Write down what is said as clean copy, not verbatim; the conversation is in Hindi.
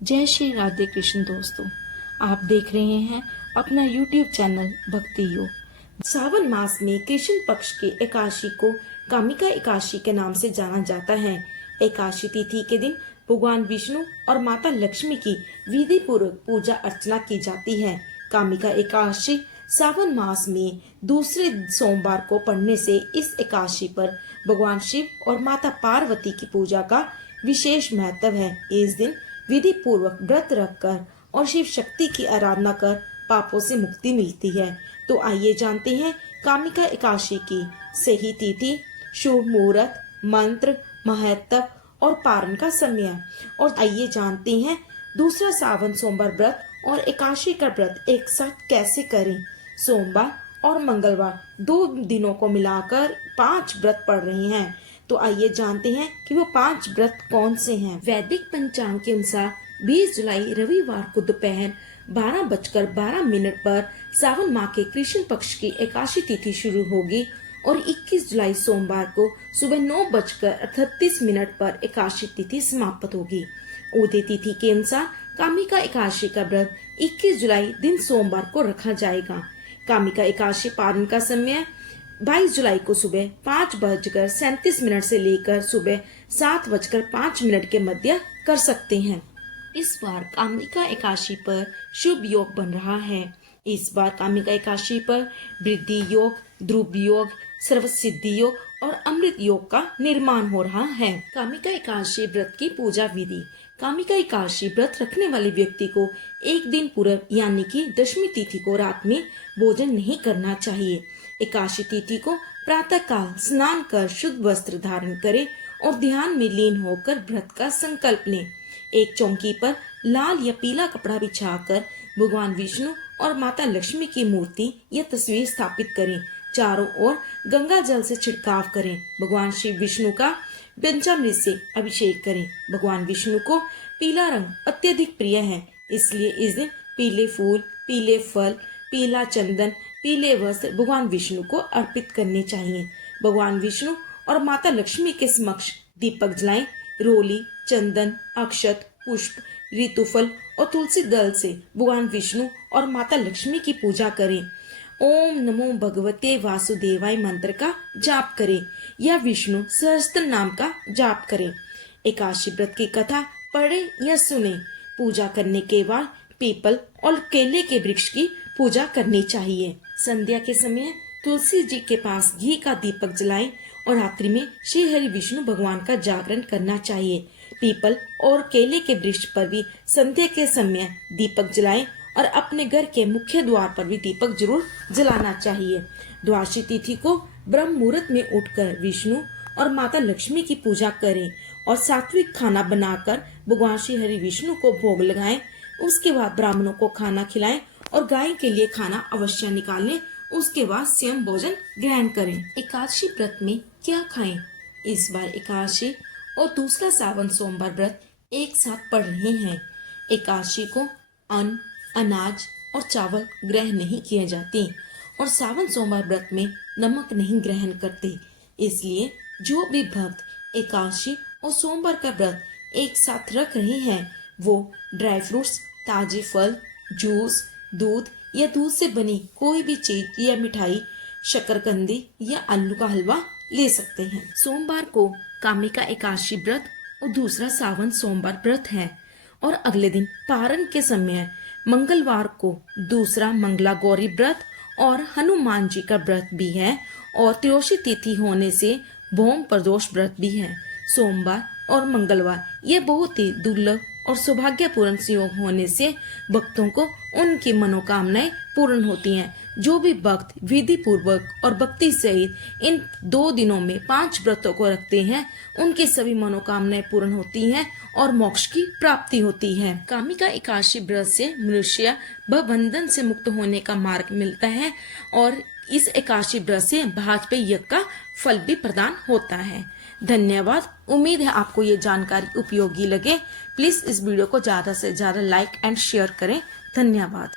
जय श्री राधे कृष्ण दोस्तों, आप देख रहे हैं अपना YouTube चैनल भक्ति योग। सावन मास में कृष्ण पक्ष की एकादशी को कामिका एकादशी के नाम से जाना जाता है। एकादशी तिथि के दिन भगवान विष्णु और माता लक्ष्मी की विधि पूर्वक पूजा अर्चना की जाती है। कामिका एकादशी सावन मास में दूसरे सोमवार को पड़ने से इस एकादशी पर भगवान शिव और माता पार्वती की पूजा का विशेष महत्व है। इस दिन विधि पूर्वक व्रत रखकर और शिव शक्ति की आराधना कर पापों से मुक्ति मिलती है। तो आइए जानते हैं कामिका एकादशी की सही तिथि, शुभ मुहूर्त, मंत्र, महत्व और पारण का समय। और आइए जानते हैं दूसरा सावन सोमवार व्रत और एकादशी का व्रत एक साथ कैसे करें। सोमवार और मंगलवार 2 दिनों को मिलाकर 5 व्रत पड़ रहे हैं। तो आइए जानते हैं कि वो 5 व्रत कौन से हैं। वैदिक पंचांग के अनुसार 20 जुलाई रविवार को दोपहर 12:12 पर सावन माह के कृष्ण पक्ष की एकादशी तिथि शुरू होगी और 21 जुलाई सोमवार को सुबह 9:38 पर एकादशी तिथि समाप्त होगी। उदय तिथि के अनुसार कामिका एकादशी का व्रत 21 जुलाई दिन सोमवार को रखा जाएगा। कामिका एकादशी पारण का समय 22 जुलाई को सुबह 5:37 से लेकर सुबह 7:05 के मध्य कर सकते हैं। इस बार कामिका एकादशी पर शुभ योग बन रहा है। इस बार कामिका एकादशी पर वृद्धि योग, ध्रुव योग, सर्वसिद्धि योग और अमृत योग का निर्माण हो रहा है। कामिका एकादशी व्रत की पूजा विधि। कामिका एकादशी व्रत रखने वाले व्यक्ति को एक दिन पूर्व यानी कि दशमी तिथि को रात में भोजन नहीं करना चाहिए। एकादशी तिथि को प्रातः काल स्नान कर शुद्ध वस्त्र धारण करें और ध्यान में लीन होकर व्रत का संकल्प लें। एक चौकी पर लाल या पीला कपड़ा बिछाकर भगवान विष्णु और माता लक्ष्मी की मूर्ति या तस्वीर स्थापित करें। चारों ओर गंगा जल से छिड़काव करें। भगवान शिव विष्णु का पंचामृत से अभिषेक करें। भगवान विष्णु को पीला रंग अत्यधिक प्रिय है, इसलिए इस दिन पीले फूल, पीले फल, पीला चंदन, पीले वस्त्र भगवान विष्णु को अर्पित करने चाहिए। भगवान विष्णु और माता लक्ष्मी के समक्ष दीपक जलाएं। रोली, चंदन, अक्षत, पुष्प, ऋतुफल और तुलसी दल से भगवान विष्णु और माता लक्ष्मी की पूजा करें। ओम नमो भगवते वासुदेवाय मंत्र का जाप करें या विष्णु सहस्त्र नाम का जाप करें। एकादशी व्रत की कथा पढ़े या सुने। पूजा करने के बाद पीपल और केले के वृक्ष की पूजा करनी चाहिए। संध्या के समय तुलसी जी के पास घी का दीपक जलाएं और रात्रि में श्री हरि विष्णु भगवान का जागरण करना चाहिए। पीपल और केले के वृक्ष पर भी संध्या के समय दीपक जलाएं और अपने घर के मुख्य द्वार पर भी दीपक जरूर जलाना चाहिए। द्वादशी तिथि को ब्रह्म मुहूर्त में उठकर विष्णु और माता लक्ष्मी की पूजा करें और सात्विक खाना बनाकर भगवान श्री हरि विष्णु को भोग लगाएं। उसके बाद ब्राह्मणों को खाना खिलाएं और गाय के लिए खाना अवश्य निकालें। उसके बाद स्वयं भोजन ग्रहण करें। एकादशी व्रत में क्या खाएं? इस बार एकादशी और दूसरा सावन सोमवार व्रत एक साथ पड़ रहे हैं। एकादशी को अन्न, अनाज और चावल ग्रहण नहीं किए जाते और सावन सोमवार व्रत में नमक नहीं ग्रहण करते। इसलिए जो भी भक्त एकादशी और सोमवार का व्रत एक साथ रख रहे हैं वो ड्राई फ्रूट्स, ताजे फल, जूस, दूध या दूध से बनी कोई भी चीज या मिठाई, शकरकंदी या आलू का हलवा ले सकते हैं। सोमवार को कामिका एकादशी व्रत और दूसरा सावन सोमवार व्रत है और अगले दिन पारण के समय मंगलवार को दूसरा मंगला गौरी व्रत और हनुमान जी का व्रत भी है और त्रयोदशी तिथि होने से भौम प्रदोष व्रत भी है। सोमवार और मंगलवार ये बहुत ही दुर्लभ और सौभाग्यपूर्ण योग होने से भक्तों को उनकी मनोकामनाएं पूर्ण होती हैं। जो भी भक्त विधि पूर्वक और भक्ति सहित इन 2 दिनों में 5 व्रतों को रखते हैं उनकी सभी मनोकामनाएं पूर्ण होती हैं और मोक्ष की प्राप्ति होती है। कामिका एकादशी व्रत से मनुष्य भवबंधन से मुक्त होने का मार्ग मिलता है और इस एकादशी व्रत से भाजपा यज्ञ का फल भी प्रदान होता है। धन्यवाद। उम्मीद है आपको ये जानकारी उपयोगी लगे। प्लीज इस वीडियो को ज्यादा से ज्यादा लाइक एंड शेयर करें। धन्यवाद।